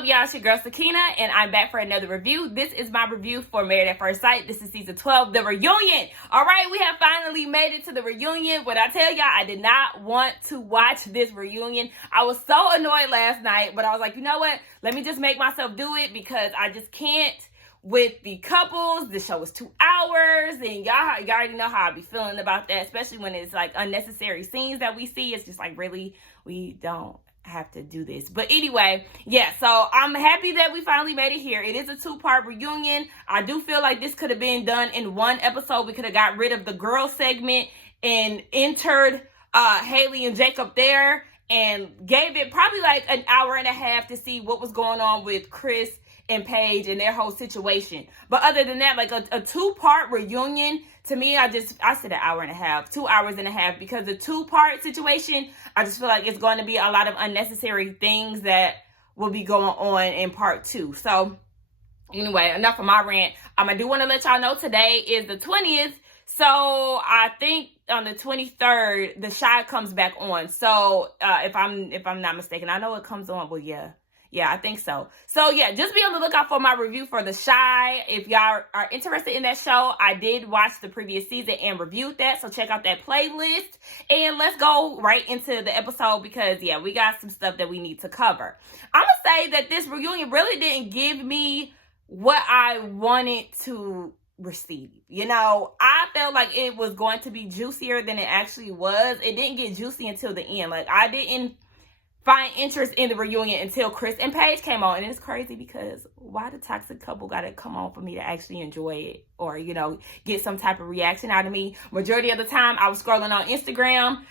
up, y'all? It's your girl Sakina, and I'm back for another review. This is my review for Married at First Sight. This is season 12, the reunion. All right, we have finally made it to the reunion. When I tell y'all, I did not want to watch this reunion. I was so annoyed last night, but I was like, you know what? Let me just make myself do it because I just can't with the couples. The show is 2 hours, and y'all already know how I be feeling about that, especially when it's like unnecessary scenes that we see. It's just like, really, we don't have to do this. But anyway, yeah, so I'm happy that we finally made it here. It is a 2-part reunion. I do feel like this could have been done in one episode. We could have got rid of the girl segment and entered Haley and Jacob there and gave it probably like an hour and a half to see what was going on with Chris and Paige and their whole situation. But other than that, like a 2-part reunion, to me, I said an hour and a half, 2 hours and a half, because the 2-part situation, I just feel like it's going to be a lot of unnecessary things that will be going on in part 2. So anyway, enough of my rant. I do want to let y'all know today is the 20th. So I think on the 23rd, The Shy comes back on. So if I'm not mistaken, I know it comes on. Well, yeah, I think so. So yeah, just be on the lookout for my review for The Shy. If y'all are interested in that show, I did watch the previous season and reviewed that. So check out that playlist. And let's go right into the episode because, yeah, we got some stuff that we need to cover. I'm going to say that this reunion really didn't give me what I wanted to receive. You know, I felt like it was going to be juicier than it actually was. It didn't get juicy until the end. Like, I didn't find interest in the reunion until Chris and Paige came on. And it's crazy because why the toxic couple gotta come on for me to actually enjoy it or, you know, get some type of reaction out of me? Majority of the time I was scrolling on Instagram.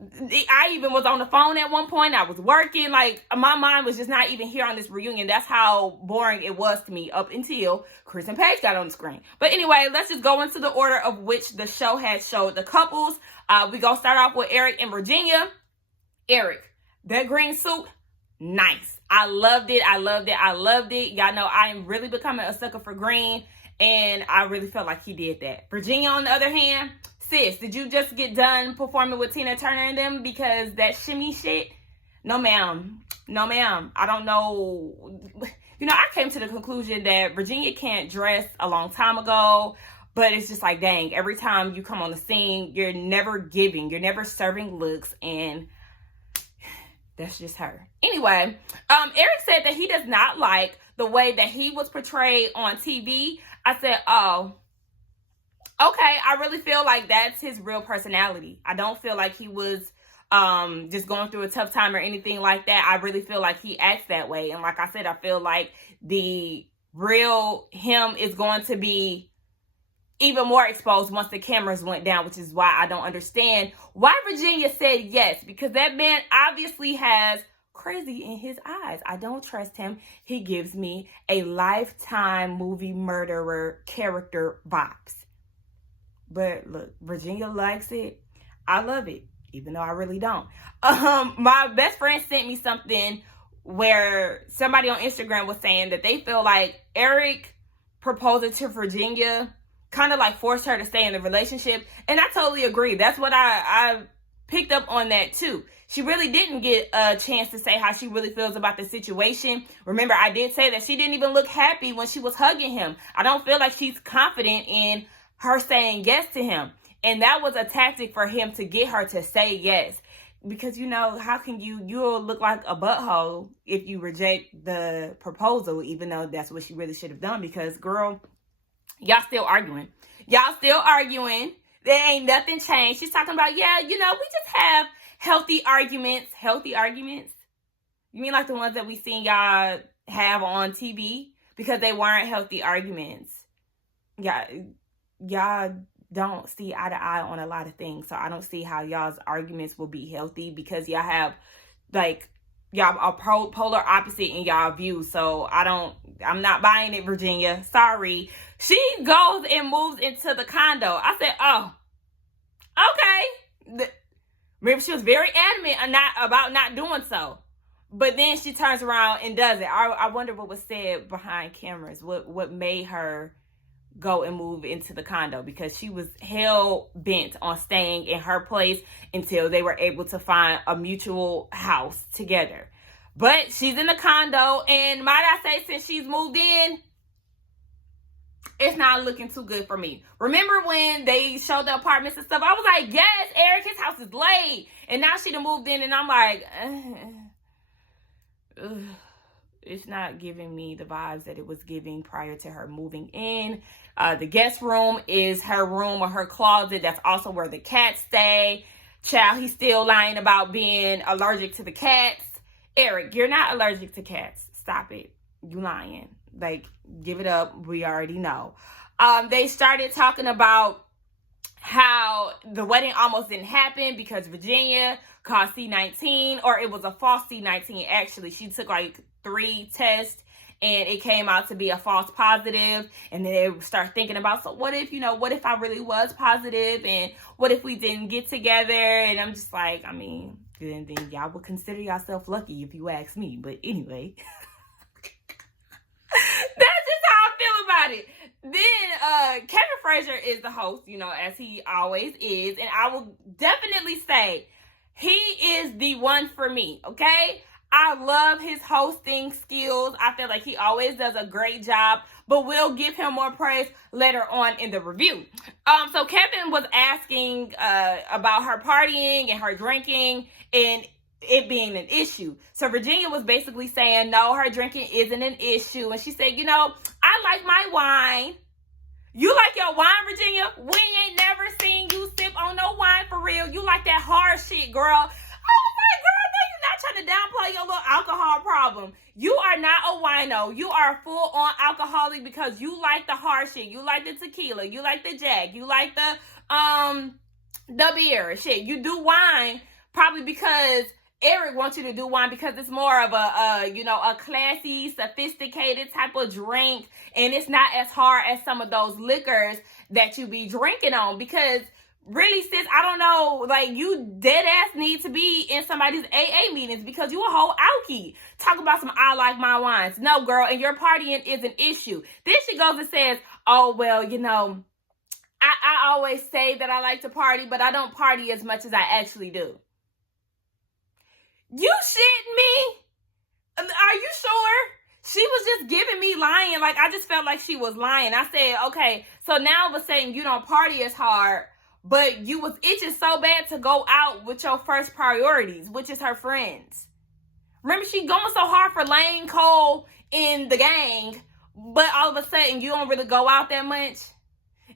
I even was on the phone at one point. I was working. Like, my mind was just not even here on this reunion. That's how boring it was to me up until Chris and Paige got on the screen. But anyway, let's just go into the order of which the show had showed the couples. We gonna start off with Eric and Virginia. Eric, that green suit, nice. I loved it. I loved it. I loved it. Y'all know I am really becoming a sucker for green, and I really felt like he did that. Virginia, on the other hand, sis, did you just get done performing with Tina Turner and them because that shimmy shit? No, ma'am. No, ma'am. I don't know. You know, I came to the conclusion that Virginia can't dress a long time ago, but it's just like, dang, every time you come on the scene, you're never giving. You're never serving looks, and that's just her. Anyway, Eric said that he does not like the way that he was portrayed on TV. I said, oh, okay. I really feel like that's his real personality. I don't feel like he was just going through a tough time or anything like that. I really feel like he acts that way. And like I said, I feel like the real him is going to be even more exposed once the cameras went down, which is why I don't understand why Virginia said yes, because that man obviously has crazy in his eyes. I don't trust him. He gives me a Lifetime movie murderer character vibes. But look, Virginia likes it. I love it, even though I really don't. My best friend sent me something where somebody on Instagram was saying that they feel like Eric proposing to Virginia kind of like forced her to stay in the relationship. And I totally agree. That's what I picked up on that too. She really didn't get a chance to say how she really feels about the situation. Remember, I did say that she didn't even look happy when she was hugging him. I don't feel like she's confident in her saying yes to him. And that was a tactic for him to get her to say yes. Because, you know, how can you'll look like a butthole if you reject the proposal, even though that's what she really should have done. Because, girl, y'all still arguing. Y'all still arguing. There ain't nothing changed. She's talking about, yeah, you know, we just have healthy arguments. Healthy arguments? You mean like the ones that we seen y'all have on TV? Because they weren't healthy arguments. Y'all don't see eye to eye on a lot of things. So I don't see how y'all's arguments will be healthy because y'all have, like, y'all are polar opposite in y'all views. So I'm not buying it, Virginia. Sorry. She goes and moves into the condo. I said, oh, okay. Remember, she was very adamant about not doing so. But then she turns around and does it. I wonder what was said behind cameras. What made her go and move into the condo? Because she was hell bent on staying in her place until they were able to find a mutual house together. But she's in the condo, and might I say, since she's moved in, it's not looking too good for me. Remember when they showed the apartments and stuff? I was like, yes, Eric, his house is laid. And now she done moved in, and I'm like, it's not giving me the vibes that it was giving prior to her moving in. The guest room is her room or her closet. That's also where the cats stay. Child, he's still lying about being allergic to the cats. Eric, you're not allergic to cats. Stop it. You lying. Like, give it up. We already know. They started talking about how the wedding almost didn't happen because Virginia caught C19, or it was a false C19. Actually, she took like 3 tests and it came out to be a false positive. And then they start thinking about, so what if, what if I really was positive, and what if we didn't get together? And I'm just like, I mean, then y'all would consider yourself lucky if you ask me. But anyway, that's just how I feel about it. Then Kevin Frazier is the host, as he always is. And I will definitely say he is the one for me, okay? I love his hosting skills. I feel like he always does a great job, but we'll give him more praise later on in the review. So Kevin was asking about her partying and her drinking and it being an issue. So Virginia was basically saying, no, her drinking isn't an issue. And she said, I like my wine. You like your wine, Virginia? We ain't never seen you sip on no wine for real. You like that hard shit, girl. I was like, girl, no, you're not trying to downplay your little alcohol problem. You are not a wino. You are a full-on alcoholic because you like the hard shit. You like the tequila. You like the Jack. You like the beer. Shit, you do wine probably because Eric wants you to do wine because it's more of a classy, sophisticated type of drink. And it's not as hard as some of those liquors that you be drinking on. Because really, sis, I don't know, like, you dead ass need to be in somebody's AA meetings because you a whole alky. Talk about some I like my wines. No, girl, and your partying is an issue. Then she goes and says, oh, well, I always say that I like to party, but I don't party as much as I actually do. You shitting me? Are you sure? She was just giving me lying. Like, I just felt like she was lying. I said, okay, so now all of a sudden you don't party as hard, but you was itching so bad to go out with your first priorities, which is her friends. Remember, she going so hard for Lane Cole in the gang, but all of a sudden you don't really go out that much.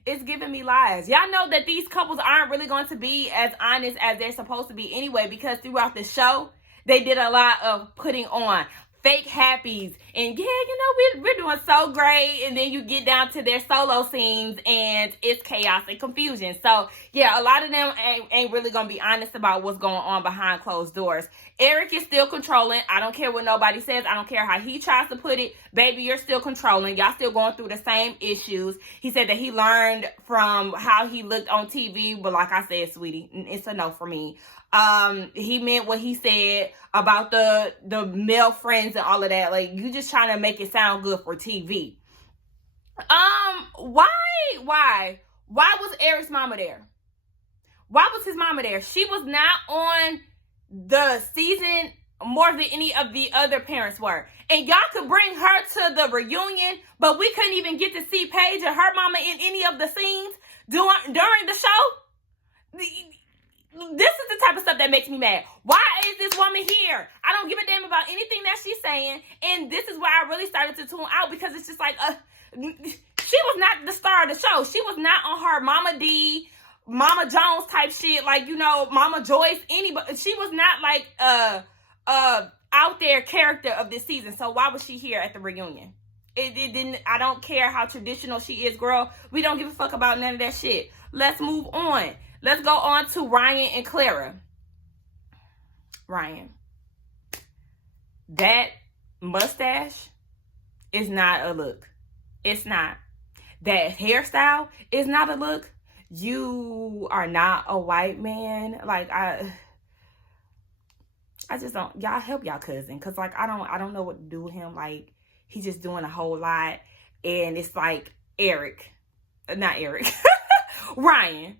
It's giving me lies. Y'all know that these couples aren't really going to be as honest as they're supposed to be anyway, because throughout the show, they did a lot of putting on fake happies and we're doing so great, and then you get down to their solo scenes and it's chaos and confusion. So yeah, a lot of them ain't really gonna be honest about what's going on behind closed doors. Eric is still controlling. I don't care what nobody says. I don't care how he tries to put it. Baby, you're still controlling. Y'all still going through the same issues. He said that he learned from how he looked on TV, but like I said, sweetie, it's a no for me. He meant what he said about the male friends and all of that. Like, you just trying to make it sound good for TV. Why was Eric's mama there? Why was his mama there? She was not on the season more than any of the other parents were. And y'all could bring her to the reunion, but we couldn't even get to see Paige and her mama in any of the scenes during the show. This is the type of stuff that makes me mad. Why is this woman here? I don't give a damn about anything that she's saying. And this is where I really started to tune out, because it's just like, she was not the star of the show. She was not on her Mama D, Mama Jones type shit, like, Mama Joyce, anybody. She was not like out there character of this season. So why was she here at the reunion? It didn't. I don't care how traditional she is, girl. We don't give a fuck about none of that shit. Let's move on. Let's go on to Ryan and Clara. Ryan, that mustache is not a look. It's not. That hairstyle is not a look. You are not a white man. Like, I just don't. Y'all help y'all cousin, cause like I don't know what to do with him. Like, he's just doing a whole lot, and it's like Ryan.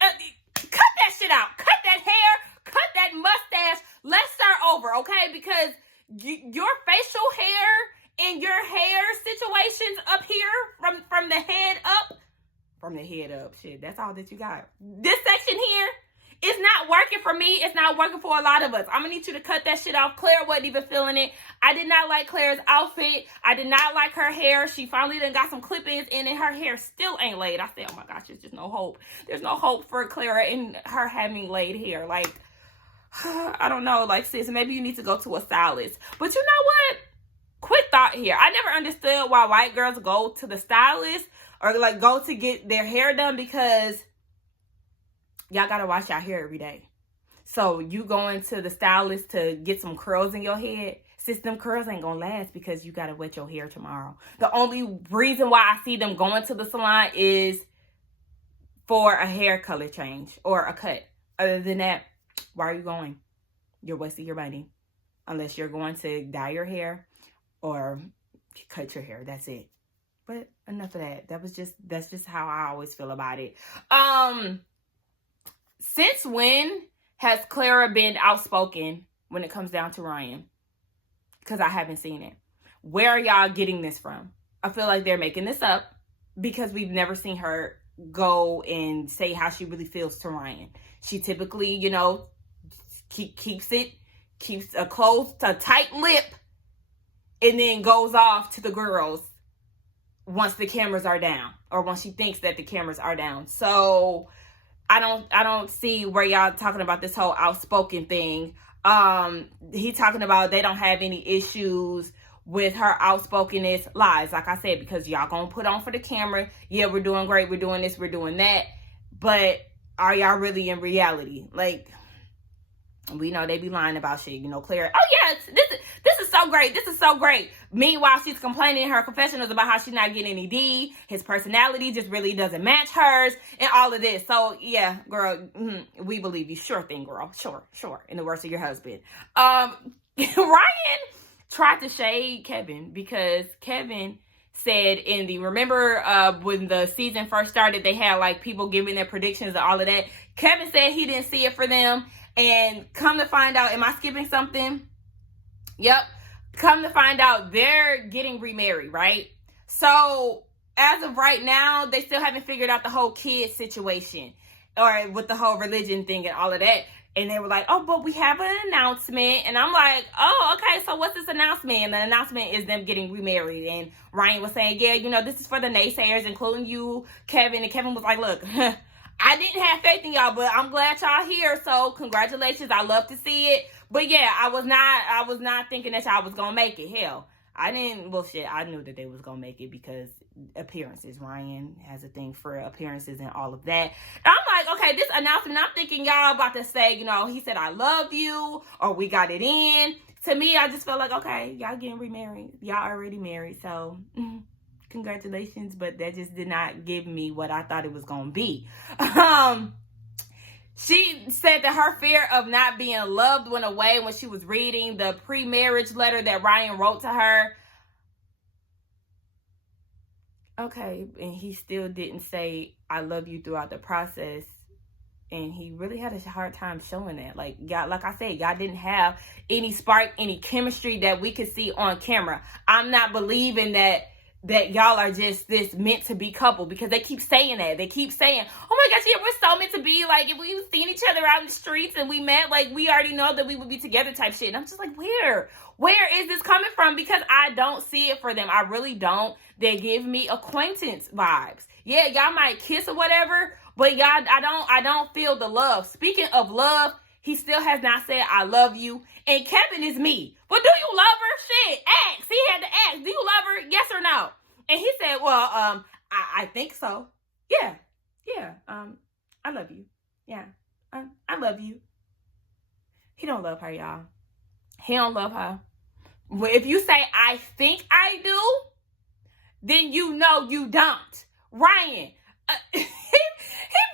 Cut that shit out. Cut that hair. Cut that mustache. Let's start over, okay? Because your facial hair and your hair situations up here from the head up. From the head up, shit, that's all that you got. This section here is not working for me. It's not working for a lot of us. I'm gonna need you to cut that shit off. Clara wasn't even feeling it. I did not like Clara's outfit. I did not like her hair. She finally done got some clip-ins in and her hair still ain't laid. I said, oh my gosh, there's just no hope. There's no hope for Clara and her having laid hair. Like, I don't know, like, sis, maybe you need to go to a stylist. But you know what? Quick thought here. I never understood why white girls go to the stylist or like go to get their hair done, because y'all gotta wash your hair every day. So you going to the stylist to get some curls in your head, sis, them curls ain't gonna last because you gotta wet your hair tomorrow. The only reason why I see them going to the salon is for a hair color change or a cut. Other than that, why are you going? You're wasting your money. Unless you're going to dye your hair or cut your hair. That's it. But enough of that. That's just how I always feel about it. Since when has Clara been outspoken when it comes down to Ryan? Because I haven't seen it. Where are y'all getting this from? I feel like they're making this up because we've never seen her go and say how she really feels to Ryan. She typically, you know, keeps a tight lip and then goes off to the girls once the cameras are down, or once she thinks that the cameras are down. So I don't see where y'all talking about this whole outspoken thing. He talking about they don't have any issues with her outspokenness. Lies, like I said, because y'all gonna put on for the camera. Yeah, we're doing great, we're doing this, we're doing that. But are y'all really in reality? Like, we know they be lying about shit. You know, Clara, oh yeah, this is so great. This is so great. Meanwhile, she's complaining in her confessionals about how she's not getting any D. His personality just really doesn't match hers and all of this. So yeah, girl, we believe you. Sure thing, girl. Sure. In the words of your husband. Ryan tried to shade Kevin because Kevin said in the, remember when the season first started, they had like people giving their predictions and all of that. Kevin said he didn't see it for them. And come to find out, am I skipping something? Yep. Come to find out, they're getting remarried, right? So as of right now, they still haven't figured out the whole kid situation or with the whole religion thing and all of that. And they were like, oh, but we have an announcement. And I'm like, oh, okay, so what's this announcement? And the announcement is them getting remarried. And Ryan was saying, yeah, you know, this is for the naysayers, including you, Kevin. And Kevin was like, look, I didn't have faith in y'all, but I'm glad y'all here. So congratulations. I love to see it. But yeah, I was not thinking that y'all was going to make it. Hell, I didn't, well, shit, I knew that they was going to make it because appearances. Ryan has a thing for appearances and all of that. And I'm like, okay, this announcement, I'm thinking y'all about to say, you know, he said, I love you, or we got it in. To me, I just felt like, okay, y'all getting remarried. Y'all already married. So congratulations. But that just did not give me what I thought it was going to be. She said that her fear of not being loved went away when she was reading the pre-marriage letter that Ryan wrote to her. Okay, and he still didn't say, I love you throughout the process. And he really had a hard time showing that. Like, y'all, like I said, y'all didn't have any spark, any chemistry that we could see on camera. I'm not believing that y'all are just this meant to be couple, because they keep saying that. They keep saying, oh my gosh, yeah, we're so meant to be. Like, if we seen each other out in the streets and we met, like, we already know that we would be together type shit. And I'm just like, where is this coming from? Because I don't see it for them. I really don't. They give me acquaintance vibes. Yeah, y'all might kiss or whatever, but y'all, I don't feel the love. Speaking of love, he still has not said, I love you. And Kevin is me. But do you love her? Shit, ask. He had to ask, do you love her? Yes or no? And he said, well, I think so. Yeah, I love you. Yeah, I love you. He don't love her, y'all. He don't love her. Well, if you say, I think I do, then you know you don't. Ryan, he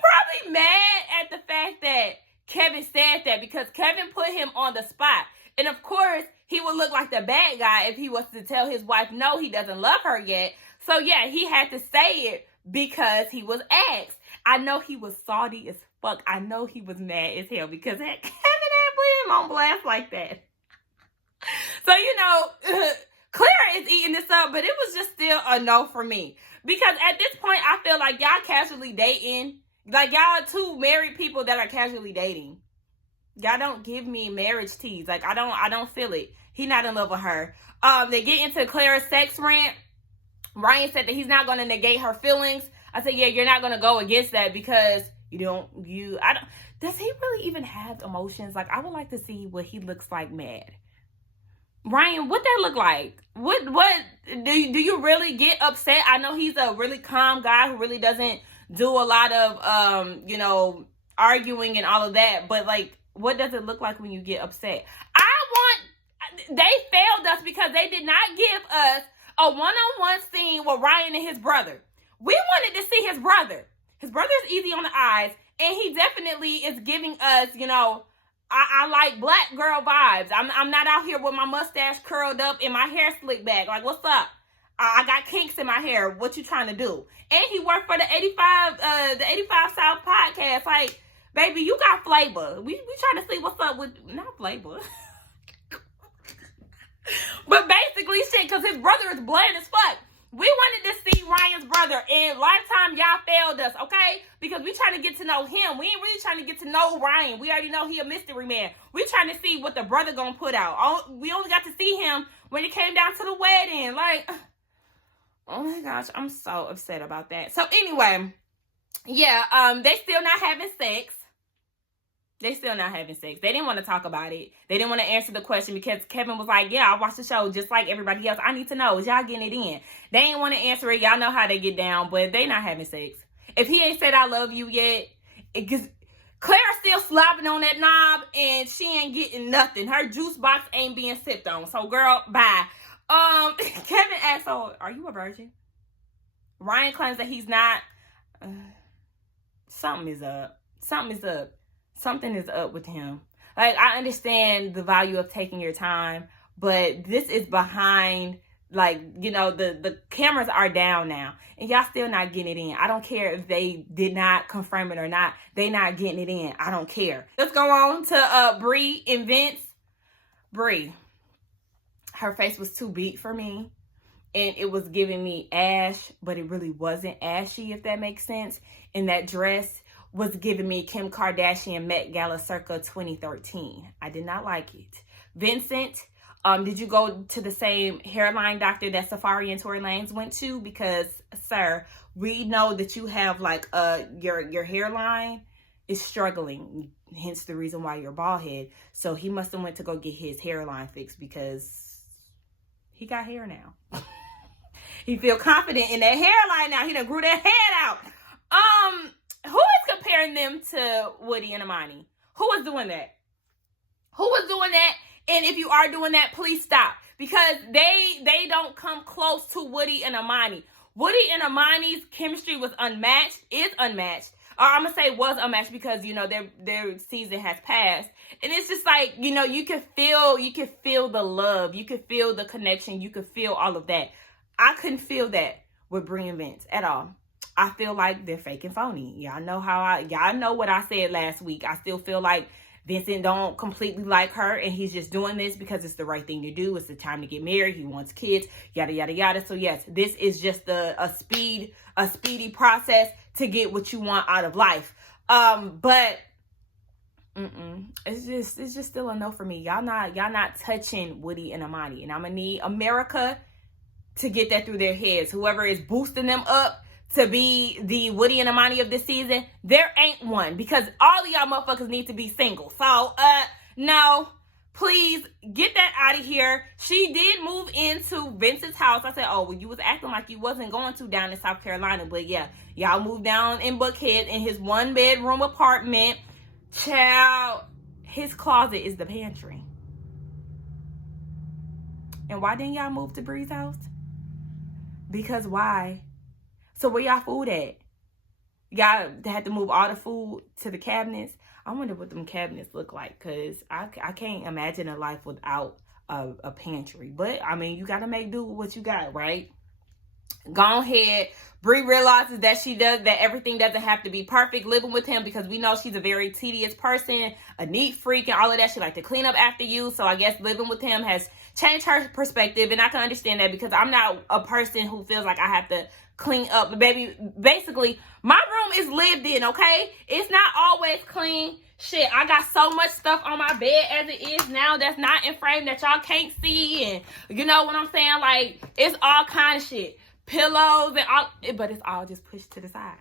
probably mad at the fact that Kevin said that, because Kevin put him on the spot. And of course, he would look like the bad guy if he was to tell his wife, no, he doesn't love her yet. So yeah, he had to say it because he was asked. I know he was salty as fuck. I know he was mad as hell because Kevin had put him on blast like that. So, Clara is eating this up, but it was just still a no for me. Because at this point, I feel like y'all casually dating. Like, y'all two married people that are casually dating. Y'all don't give me marriage tease. Like, I don't feel it. He not in love with her. They get into Clara's sex rant. Ryan said that he's not going to negate her feelings. I said, yeah, you're not going to go against that because does he really even have emotions? Like, I would like to see what he looks like mad. Ryan, what that look like? What do you really get upset? I know he's a really calm guy who really doesn't do a lot of arguing and all of that, but like, what does it look like when you get upset? They failed us because they did not give us a one-on-one scene with Ryan and his brother. We wanted to see his brother. His brother is easy on the eyes, and he definitely is giving us, I like black girl vibes. I'm not out here with my mustache curled up and my hair slicked back. Like, what's up? I got kinks in my hair. What you trying to do? And he worked for the 85 South podcast. Like, baby, you got flavor. We trying to see what's up with, not flavor. But basically, shit, because his brother is bland as fuck. We wanted to see Ryan's brother, and Lifetime, y'all failed us, okay? Because we trying to get to know him. We ain't really trying to get to know Ryan. We already know he a mystery man. We trying to see what the brother gonna put out. We only got to see him when it came down to the wedding. Like, oh my gosh, I'm so upset about that. So anyway, yeah, they still not having sex. They still not having sex. They didn't want to talk about it. They didn't want to answer the question because Kevin was like, yeah, I watched the show just like everybody else. I need to know. Is y'all getting it in? They ain't want to answer it. Y'all know how they get down, but they not having sex. If he ain't said I love you yet, Clara's still slobbing on that knob and she ain't getting nothing. Her juice box ain't being sipped on. So, girl, bye. Kevin asked, oh, are you a virgin? Ryan claims that he's not. Something is up. Something is up. Something is up with him. Like, I understand the value of taking your time, but this is behind, like, the cameras are down now, and y'all still not getting it in. I don't care if they did not confirm it or not. They not getting it in. I don't care. Let's go on to Bree and Vince. Bree, her face was too big for me, and it was giving me ash, but it really wasn't ashy, if that makes sense. In that dress was giving me Kim Kardashian Met Gala circa 2013. I did not like it. Vincent, did you go to the same hairline doctor that Safari and Tory Lanez went to? Because, sir, we know that you have like your hairline is struggling, hence the reason why you're bald head. So he must have went to go get his hairline fixed because he got hair now. He feel confident in that hairline now. He done grew that head out. Who is comparing them to Woody and Imani? Who is doing that? Who is doing that? And if you are doing that, please stop. Because they don't come close to Woody and Imani. Woody and Imani's chemistry was unmatched, is unmatched. Or I'm going to say was unmatched because, their season has passed. And it's just like, you can feel the love. You can feel the connection. You can feel all of that. I couldn't feel that with Bree and Vince at all. I feel like they're fake and phony. Y'all know what I said last week. I still feel like Vincent don't completely like her and he's just doing this because it's the right thing to do. It's the time to get married. He wants kids, yada, yada, yada. So yes, this is just a speedy process to get what you want out of life. But it's just still a no for me. Y'all not touching Woody and Imani. And I'm gonna need America to get that through their heads. Whoever is boosting them up to be the Woody and Imani of this season, there ain't one, because all of y'all motherfuckers need to be single. So, no, please get that out of here. She did move into Vincent's house. I said, oh, well, you was acting like you wasn't going to down in South Carolina, but yeah, y'all moved down in Buckhead in his 1-bedroom apartment. Child, his closet is the pantry. And why didn't y'all move to Bree's house? Because why? So where y'all food at? Y'all had to move all the food to the cabinets. I wonder what them cabinets look like, because I can't imagine a life without a pantry. But, I mean, you got to make do with what you got, right? Go ahead. Bree realizes that everything doesn't have to be perfect living with him, because we know she's a very tedious person, a neat freak and all of that. She like to clean up after you. So I guess living with him has change her perspective. And I can understand that because I'm not a person who feels like I have to clean up. But baby, basically, my room is lived in, okay? It's not always clean. Shit, I got so much stuff on my bed as it is now that's not in frame that y'all can't see. And you know what I'm saying? Like, it's all kind of shit. Pillows and all, but it's all just pushed to the side.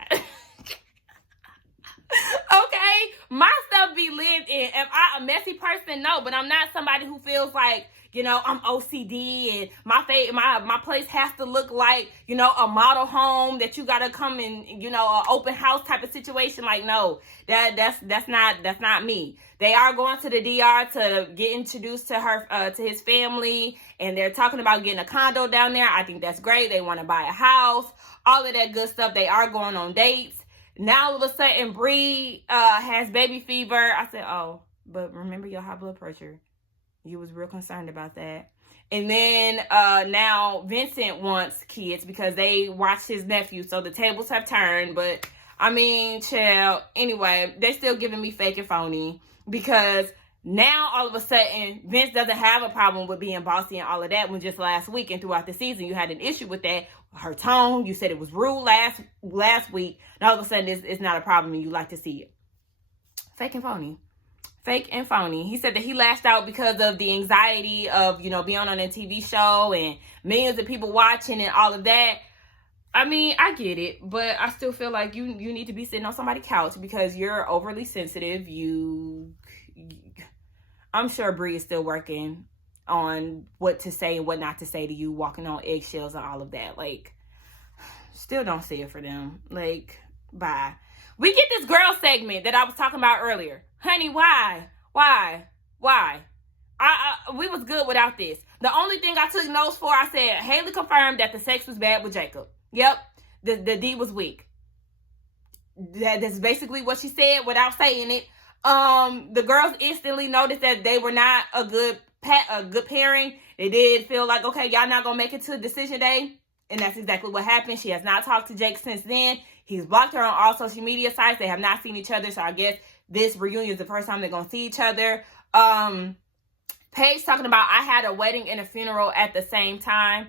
Okay? My stuff be lived in. Am I a messy person? No, but I'm not somebody who feels like, you know, I'm OCD and my place has to look like, you know, a model home that you gotta come in, you know, an open house type of situation. Like, no, that's not me. They are going to the DR to get introduced to her, to his family, and they're talking about getting a condo down there. I think that's great. They want to buy a house, all of that good stuff. They are going on dates. Now all of a sudden, Bree has baby fever. I said, oh, but remember your high blood pressure. You was real concerned about that. And then now Vincent wants kids because they watched his nephew. So the tables have turned. But, I mean, child, anyway, they're still giving me fake and phony. Because now, all of a sudden, Vince doesn't have a problem with being bossy and all of that when just last week and throughout the season you had an issue with that. Her tone, you said it was rude last week. And all of a sudden, it's not a problem and you like to see it. Fake and phony. Fake and phony. He said that he lashed out because of the anxiety of, you know, being on a TV show and millions of people watching and all of that. I mean, I get it, but I still feel like you need to be sitting on somebody's couch because you're overly sensitive. I'm sure Bree is still working on what to say and what not to say to you, walking on eggshells and all of that. Like, still don't see it for them. Like, bye. We get this girl segment that I was talking about earlier. Honey, why? We was good without this. The only thing I took notes for, I said, Haley confirmed that the sex was bad with Jacob. Yep, the D was weak. That's basically what she said without saying it. The girls instantly noticed that they were not a good pairing. They did feel like, okay, y'all not gonna make it to decision day. And that's exactly what happened. She has not talked to Jake since then. He's blocked her on all social media sites. They have not seen each other. So I guess this reunion is the first time they're gonna see each other. Paige talking about, I had a wedding and a funeral at the same time.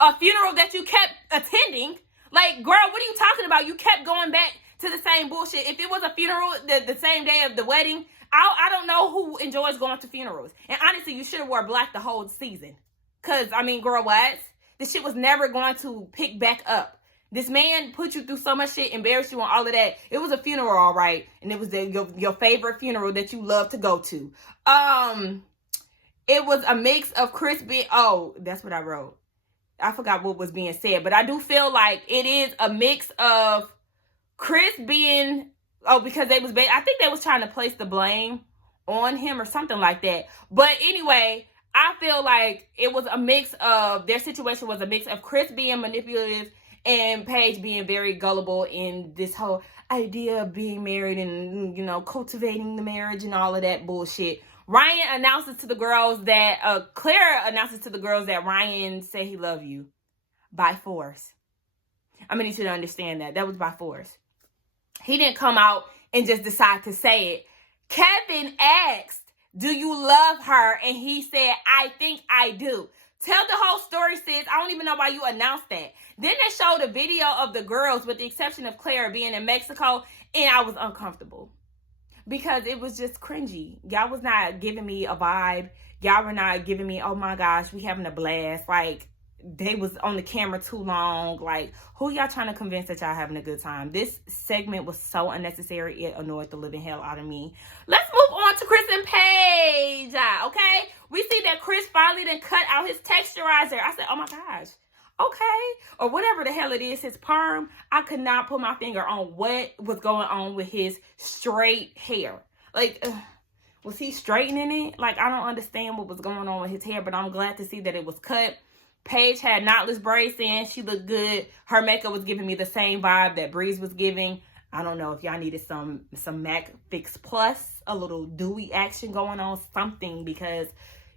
A funeral that you kept attending. Like, girl, what are you talking about? You kept going back to the same bullshit. If it was a funeral the same day of the wedding, I don't know who enjoys going to funerals. And honestly, you should have wore black the whole season. Because, I mean, girl, what? This shit was never going to pick back up. This man put you through so much shit, embarrassed you and all of that. It was a funeral, all right. And it was your favorite funeral that you love to go to. It was a mix of Chris being... Oh, that's what I wrote. I forgot what was being said. But I do feel like it is a mix of Chris being... Oh, because they was... I think they was trying to place the blame on him or something like that. But anyway, I feel like it was a mix of... Their situation was a mix of Chris being manipulative and Paige being very gullible in this whole idea of being married and, you know, cultivating the marriage and all of that bullshit. Ryan announces to the girls that... Clara announces to the girls that Ryan said he loved you. By force. I'm going to need you to understand that. That was by force. He didn't come out and just decide to say it. Kevin asked, do you love her? And he said, I think I do. Tell the whole story, sis. I don't even know why you announced that. Then they showed a video of the girls, with the exception of Clara, being in Mexico. And I was uncomfortable. Because it was just cringy. Y'all was not giving me a vibe. Y'all were not giving me, oh my gosh, we having a blast. Like, they was on the camera too long. Like, who y'all trying to convince that y'all having a good time? This segment was so unnecessary. It annoyed the living hell out of me. Let's move on to Chris and Paige. Okay? We see that Chris finally done cut out his texturizer. I said, oh my gosh. Okay. Or whatever the hell it is, his perm. I could not put my finger on what was going on with his straight hair. Like, was he straightening it? Like, I don't understand what was going on with his hair, but I'm glad to see that it was cut. Paige had knotless braids in. She looked good. Her makeup was giving me the same vibe that Breeze was giving. I don't know if y'all needed some MAC Fix Plus, a little dewy action going on, something, because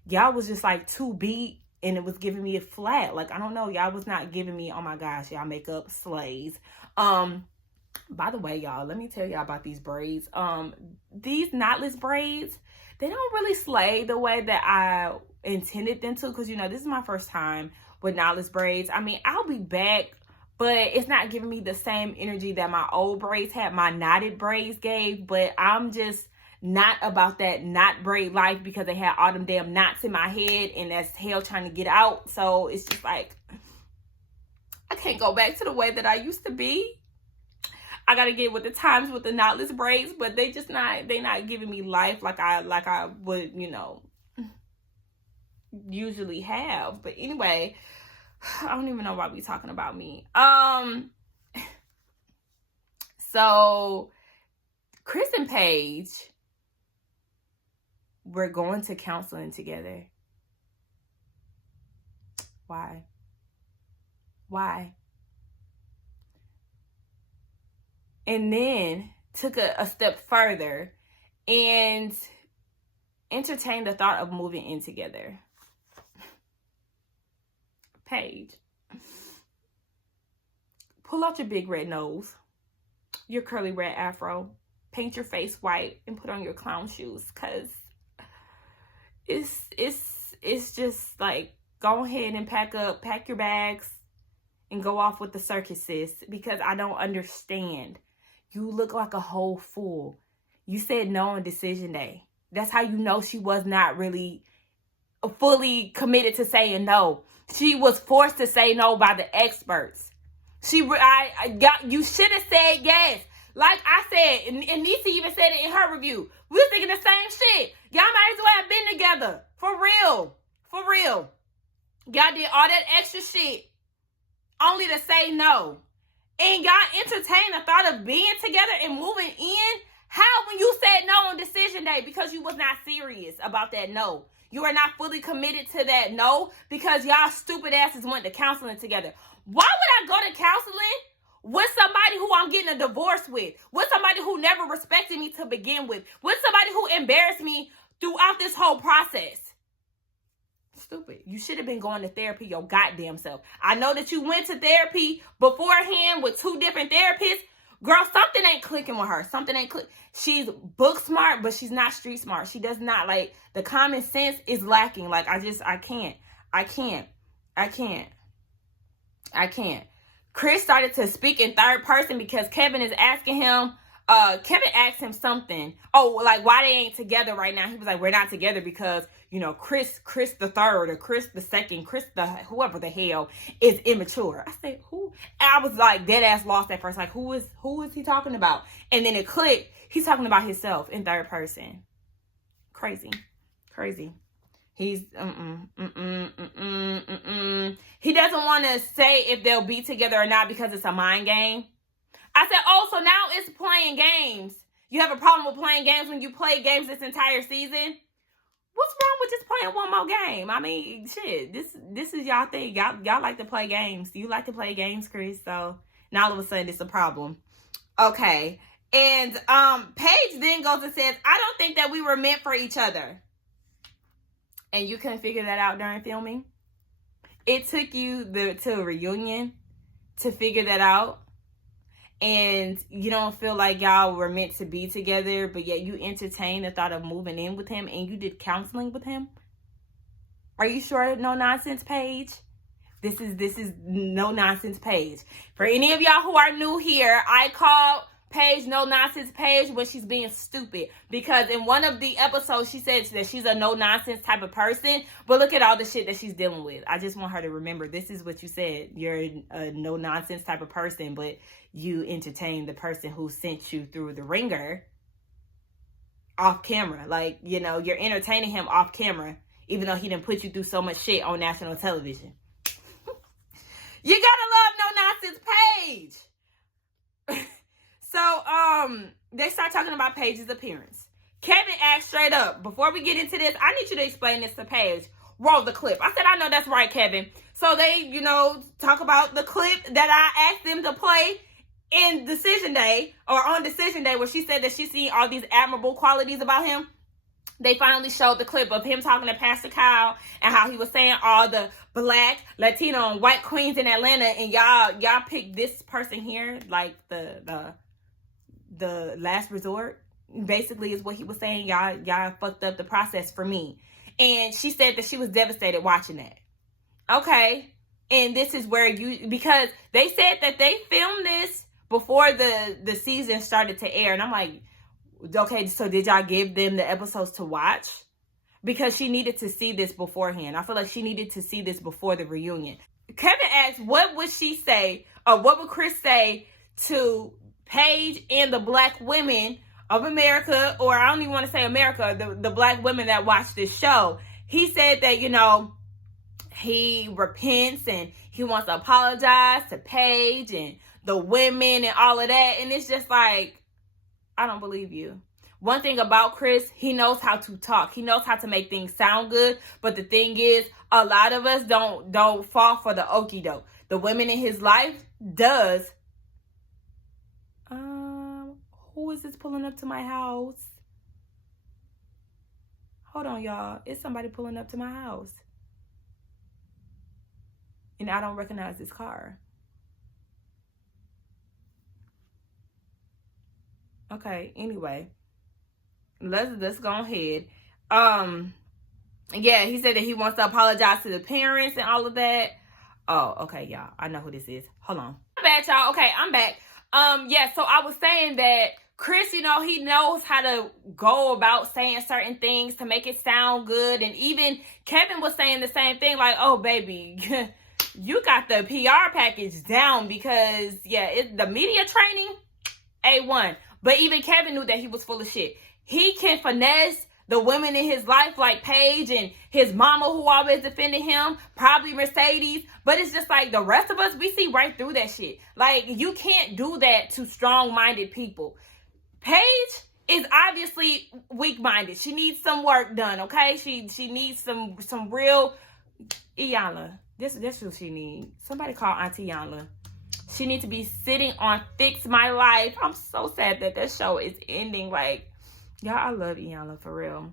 y'all was just like too beat and it was giving me a flat. Like, I don't know. Y'all was not giving me, oh my gosh, y'all makeup slays. By the way, y'all, let me tell y'all about these braids. These knotless braids, they don't really slay the way that I intended them to, because, you know, this is my first time with knotless braids. I mean, I'll be back, but it's not giving me the same energy that my old braids had, my knotted braids gave. But I'm just not about that knot braid life, because they had all them damn knots in my head, and that's hell trying to get out. So it's just like, I can't go back to the way that I used to be. I gotta get with the times with the knotless braids, but they not giving me life like I would, you know, usually have. But anyway, I don't even know why we talking about me. So Chris and Paige, we're going to counseling together. Why? And then took a step further and entertained the thought of moving in together. Paige, pull out your big red nose, your curly red afro, paint your face white, and put on your clown shoes, because it's just like, go ahead and pack your bags and go off with the circus, sis, because I don't understand. You look like a whole fool. You said no on decision day. That's how you know she was not really fully committed to saying no. She was forced to say no by the experts. You should have said yes. Like I said, and Nisa even said it in her review. We were thinking the same shit. Y'all might as well have been together. For real. Y'all did all that extra shit only to say no. And y'all entertained the thought of being together and moving in. How, when you said no on decision day? Because you was not serious about that no. You are not fully committed to that no, because y'all stupid asses went to counseling together. Why would I go to counseling with somebody who I'm getting a divorce with somebody who never respected me to begin with somebody who embarrassed me throughout this whole process? Stupid. You should have been going to therapy your goddamn self. I know that you went to therapy beforehand with 2 different therapists. Girl, something ain't clicking with her. Something ain't click. She's book smart, but she's not street smart. She does not, like, the common sense is lacking. Like, I can't. Chris started to speak in third person because Kevin is asking him, Kevin asked him something. Oh, like, why they ain't together right now? He was like, we're not together because, you know, Chris the third or Chris the second, whoever the hell is immature. I said, who? And I was like dead ass lost at first. Like, who is he talking about? And then it clicked. He's talking about himself in third person. Crazy. He's He doesn't want to say if they'll be together or not because it's a mind game. I said, oh, so now it's playing games. You have a problem with playing games when you play games this entire season? What's wrong with just playing one more game? I mean, shit, this is y'all thing. Y'all like to play games. You like to play games, Chris. So now all of a sudden it's a problem. Okay. And Paige then goes and says, I don't think that we were meant for each other. And you couldn't figure that out during filming? It took you to a reunion to figure that out? And you don't feel like y'all were meant to be together, but yet you entertained the thought of moving in with him and you did counseling with him? Are you sure? No nonsense, Paige? This is no nonsense, Paige. For any of y'all who are new here, I call Paige no nonsense Paige when she's being stupid, because in one of the episodes she said that she's a no nonsense type of person, but look at all the shit that she's dealing with. I just want her to remember this is what you said. You're a no nonsense type of person, but you entertain the person who sent you through the ringer off camera. Like, you know, you're entertaining him off camera, even though he didn't put you through so much shit on national television. You gotta love no nonsense Paige. So, they start talking about Paige's appearance. Kevin asked straight up, before we get into this, I need you to explain this to Paige. Roll the clip. I said, I know that's right, Kevin. So they, you know, talk about the clip that I asked them to play in Decision Day, or on Decision Day, where she said that she's seen all these admirable qualities about him. They finally showed the clip of him talking to Pastor Kyle and how he was saying all the Black, Latino, and white queens in Atlanta, and y'all picked this person here, like the last resort, basically, is what he was saying. Y'all fucked up the process for me. And she said that she was devastated watching that. Okay. And this is where because they said that they filmed this before the season started to air. And I'm like, okay, so did y'all give them the episodes to watch? Because she needed to see this beforehand. I feel like she needed to see this before the reunion. Kevin asked, what would she say, or what would Chris say to Paige and the black women of America, or I don't even want to say America, the black women that watch this show? He said that, you know, he repents and he wants to apologize to Paige and the women and all of that. And it's just like, I don't believe you. One thing about Chris, he knows how to talk. He knows how to make things sound good. But the thing is, a lot of us don't fall for the okie doke. The women in his life does. Who is this pulling up to my house? Hold on, y'all. It's somebody pulling up to my house. And I don't recognize this car. Okay, anyway. Let's go ahead. Yeah, he said that he wants to apologize to the parents and all of that. Oh, okay, y'all. I know who this is. Hold on. I'm back, y'all. Okay, I'm back. Yeah, so I was saying that Chris, you know, he knows how to go about saying certain things to make it sound good. And even Kevin was saying the same thing, like, oh, baby, you got the PR package down because, yeah, the media training, A1. But even Kevin knew that he was full of shit. He can finesse the women in his life like Paige and his mama who always defended him, probably Mercedes. But it's just like the rest of us, we see right through that shit. Like, you can't do that to strong-minded people. Paige is obviously weak-minded. She needs some work done, okay? She needs some real... Iyanla. This is what she needs. Somebody call Auntie Iyanla. She needs to be sitting on Fix My Life. I'm so sad that show is ending. Like, y'all, I love Iyanla for real.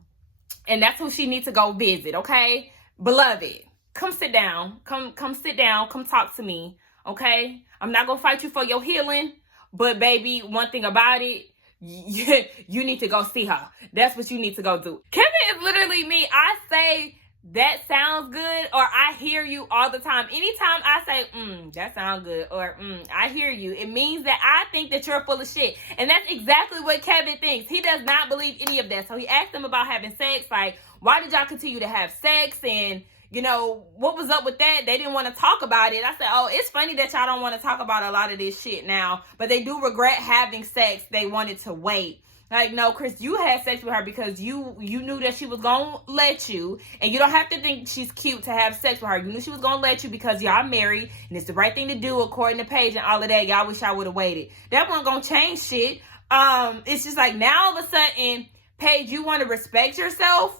And that's who she needs to go visit, okay? Beloved, come sit down. Come sit down. Come talk to me, okay? I'm not going to fight you for your healing. But, baby, one thing about it, you need to go see her. That's what you need to go do. Kevin is literally me. I say... that sounds good, or I hear you all the time. Anytime I say, that sounds good, or I hear you, it means that I think that you're full of shit. And that's exactly what Kevin thinks. He does not believe any of that. So he asked them about having sex, like, why did y'all continue to have sex? And, you know, what was up with that? They didn't want to talk about it. I said, oh, it's funny that y'all don't want to talk about a lot of this shit now, but they do regret having sex. They wanted to wait. Like, no, Chris, you had sex with her because you knew that she was going to let you. And you don't have to think she's cute to have sex with her. You knew she was going to let you because y'all married. And it's the right thing to do according to Paige and all of that. Y'all wish I would have waited. That wasn't going to change shit. It's just like now all of a sudden, Paige, you want to respect yourself.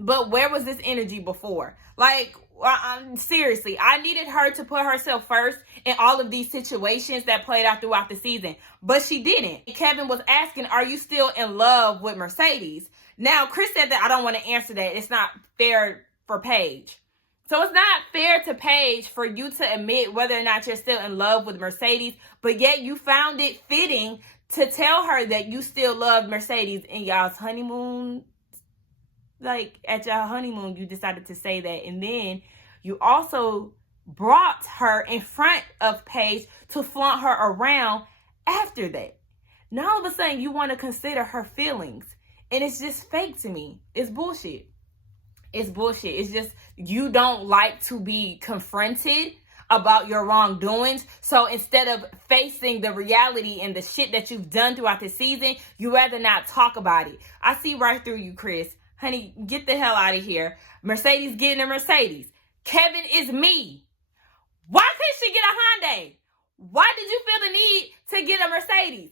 But where was this energy before? Like, seriously, I needed her to put herself first in all of these situations that played out throughout the season. But she didn't. Kevin was asking, are you still in love with Mercedes? Now, Chris said that I don't want to answer that. It's not fair for Paige. So it's not fair to Paige for you to admit whether or not you're still in love with Mercedes, but yet you found it fitting to tell her that you still love Mercedes in y'all's honeymoon. Like, at your honeymoon, you decided to say that. And then you also brought her in front of Paige to flaunt her around after that. Now, all of a sudden, you want to consider her feelings. And it's just fake to me. It's bullshit. It's bullshit. It's just, you don't like to be confronted about your wrongdoings. So instead of facing the reality and the shit that you've done throughout the season, you rather not talk about it. I see right through you, Chris. Honey, get the hell out of here. Mercedes getting a Mercedes. Kevin is me. Why couldn't she get a Hyundai? Why did you feel the need to get a Mercedes?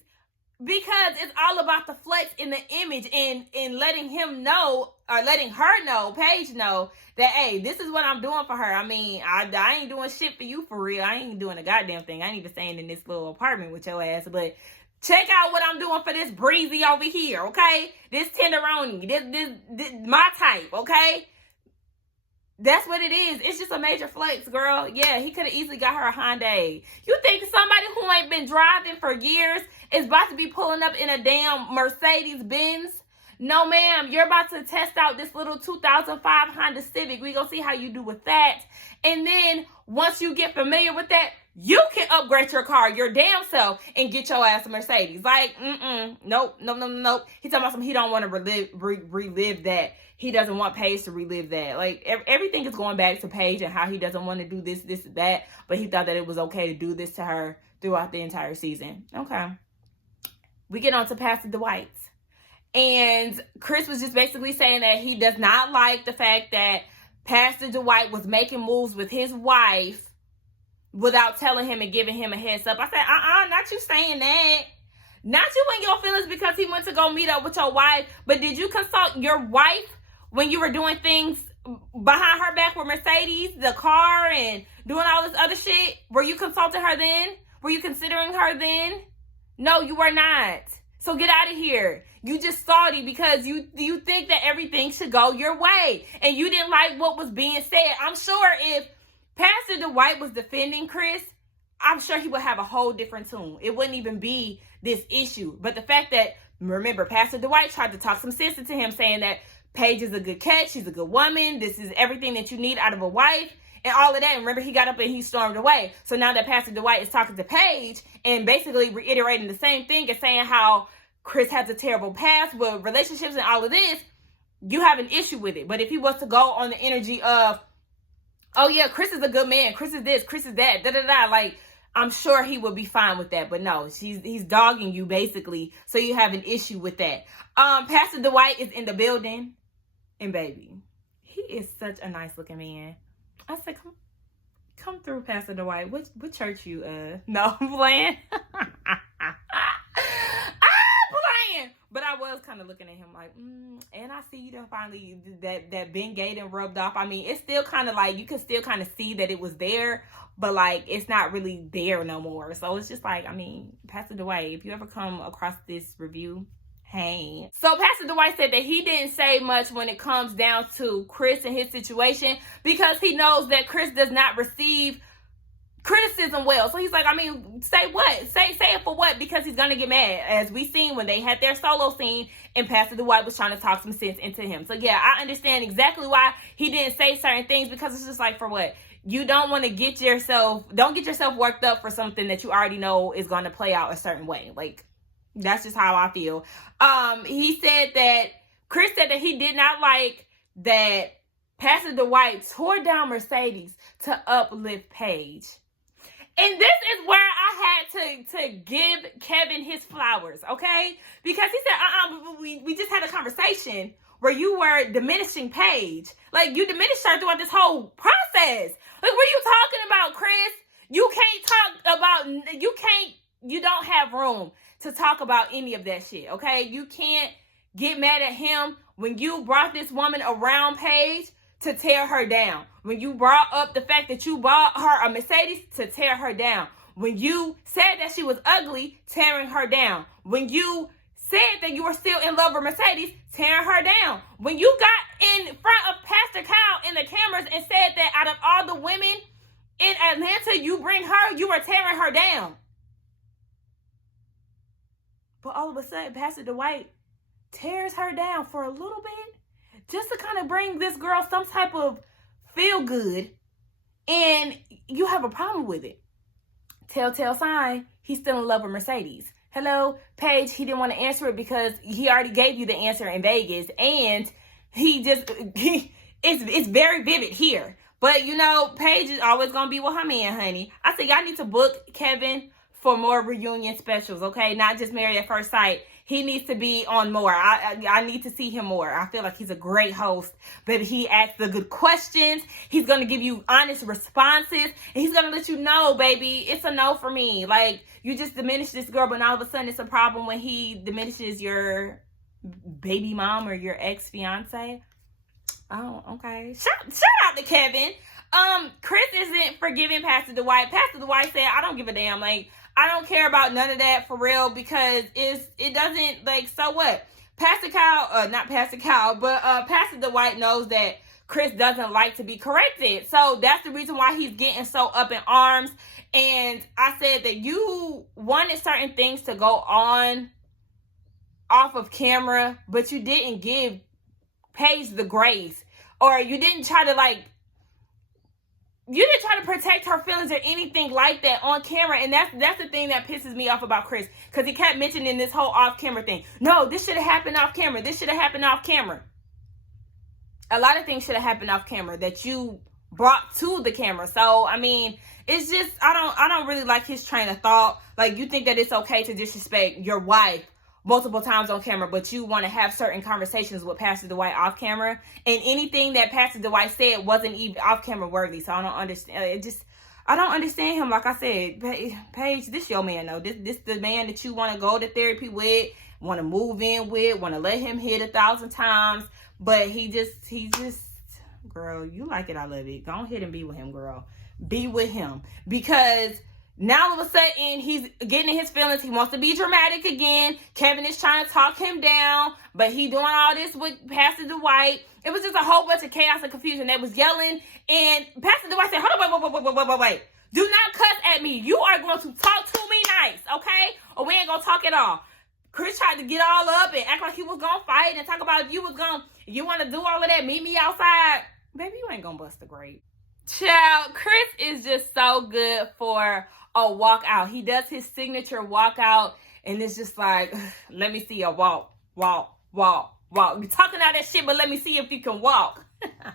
Because it's all about the flex in the image and letting him know, or letting her know, Paige know, that, hey, this is what I'm doing for her. I mean, I ain't doing shit for you for real. I ain't doing a goddamn thing. I ain't even staying in this little apartment with your ass, but check out what I'm doing for this breezy over here, okay? This tenderoni, this my type, okay? That's what it is. It's just a major flex, girl. Yeah, he could have easily got her a Hyundai. You think somebody who ain't been driving for years is about to be pulling up in a damn Mercedes Benz? No, ma'am, you're about to test out this little 2005 Honda Civic. We're going to see how you do with that. And then once you get familiar with that, you can upgrade your car, your damn self, and get your ass a Mercedes. Like, nope. He talking about something he don't want to relive that. He doesn't want Paige to relive that. Like, everything is going back to Paige and how he doesn't want to do this, that. But he thought that it was okay to do this to her throughout the entire season. Okay. We get on to Pastor Dwight. And Chris was just basically saying that he does not like the fact that Pastor Dwight was making moves with his wife without telling him and giving him a heads up. I said, not you saying that. Not you in your feelings because he went to go meet up with your wife. But did you consult your wife when you were doing things behind her back with Mercedes, the car, and doing all this other shit? Were you consulting her then? Were you considering her then? No, you were not. So get out of here. You just salty because you think that everything should go your way. And you didn't like what was being said. I'm sure if Pastor Dwight was defending Chris, I'm sure he would have a whole different tune. It wouldn't even be this issue. But the fact that, remember, Pastor Dwight tried to talk some sense into him, saying that Paige is a good catch, she's a good woman, this is everything that you need out of a wife, and all of that. And remember, he got up and he stormed away. So now that Pastor Dwight is talking to Paige and basically reiterating the same thing and saying how Chris has a terrible past with relationships and all of this, you have an issue with it. But if he was to go on the energy of, oh yeah, Chris is a good man, Chris is this, Chris is that, like, I'm sure he would be fine with that. But no, he's dogging you basically, so you have an issue with that. Pastor Dwight is in the building, and baby, he is such a nice looking man. I said, come through, Pastor Dwight. What church you no, I'm playing. But I was kind of looking at him like, and I see you done finally, that Ben Gaden rubbed off. I mean, it's still kind of like, you can still kind of see that it was there, but like, it's not really there no more. So it's just like, I mean, Pastor Dwight, if you ever come across this review, hey. So Pastor Dwight said that he didn't say much when it comes down to Chris and his situation because he knows that Chris does not receive criticism well. So he's like, I mean, say what? Say it for what? Because he's gonna get mad, as we seen when they had their solo scene and Pastor Dwight was trying to talk some sense into him. So yeah, I understand exactly why he didn't say certain things, because it's just like, for what? You don't want to don't get yourself worked up for something that you already know is going to play out a certain way. Like, that's just how I feel. He said that Chris said that he did not like that Pastor Dwight tore down Mercedes to uplift Paige. And this is where I had to give Kevin his flowers, okay? Because he said, we just had a conversation where you were diminishing Paige. Like, you diminished her throughout this whole process. Like, what are you talking about, Chris? You don't have room to talk about any of that shit, okay? You can't get mad at him when you brought this woman around Paige to tear her down. When you brought up the fact that you bought her a Mercedes to tear her down. When you said that she was ugly, tearing her down. When you said that you were still in love with Mercedes, tearing her down. When you got in front of Pastor Kyle in the cameras and said that out of all the women in Atlanta, you bring her, you were tearing her down. But all of a sudden, Pastor Dwight tears her down for a little bit, just to kind of bring this girl some type of feel good, and you have a problem with it. Telltale sign, he's still in love with Mercedes. Hello, Paige, he didn't want to answer it because he already gave you the answer in Vegas, and it's very vivid here. But, you know, Paige is always going to be with her man, honey. I think y'all need to book Kevin for more reunion specials, okay? Not just Married at First Sight. He needs to be on more. I need to see him more. I feel like he's a great host. But he asks the good questions. He's going to give you honest responses. And he's going to let you know, baby, it's a no for me. Like, you just diminish this girl, but all of a sudden it's a problem when he diminishes your baby mom or your ex-fiance. Oh, okay. Shout out to Kevin. Chris isn't forgiving Pastor Dwight. Pastor Dwight said, I don't give a damn. Like, I don't care about none of that for real, because it doesn't, like, so what? Pastor Dwight knows that Chris doesn't like to be corrected. So that's the reason why he's getting so up in arms. And I said that you wanted certain things to go on off of camera, but you didn't give Paige the grace, or you didn't try to protect her feelings or anything like that on camera. And that's the thing that pisses me off about Chris, because he kept mentioning this whole off-camera thing. No, this should have happened off camera. This should have happened off camera. A lot of things should have happened off camera that you brought to the camera. So, I mean, it's just, I don't really like his train of thought. Like, you think that it's okay to disrespect your wife multiple times on camera, but you want to have certain conversations with Pastor Dwight off camera, and anything that Pastor Dwight said wasn't even off camera worthy. So I don't understand. I don't understand him. Like I said, Paige, this your man though. This the man that you want to go to therapy with, want to move in with, want to let him hit 1,000 times, but he just, girl, you like it, I love it. Go ahead and be with him, girl. Be with him, because now all of a sudden he's getting in his feelings. He wants to be dramatic again. Kevin is trying to talk him down, but he doing all this with Pastor Dwight. It was just a whole bunch of chaos and confusion. They was yelling, and Pastor Dwight said, hold on, wait. Do not cuss at me. You are going to talk to me nice, okay? Or we ain't going to talk at all. Chris tried to get all up and act like he was going to fight and talk about if you want to do all of that, meet me outside. Baby, you ain't going to bust a grape. Child, Chris is just so good for a walkout. He does his signature walkout, and it's just like, let me see you walk. You're talking all that shit, but let me see if you can walk. Because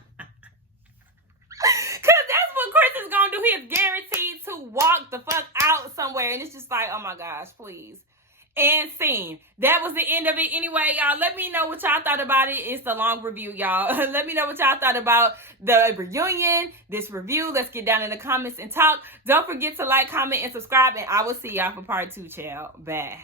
that's what Chris is going to do. He is guaranteed to walk the fuck out somewhere, and it's just like, oh my gosh, please. And scene. That was the end of it. Anyway, y'all, let me know what y'all thought about it. It's a long review, y'all. Let me know what y'all thought about the reunion, this review. Let's get down in the comments and talk. Don't forget to like, comment, and subscribe, and I will see y'all for part 2, child. Bye.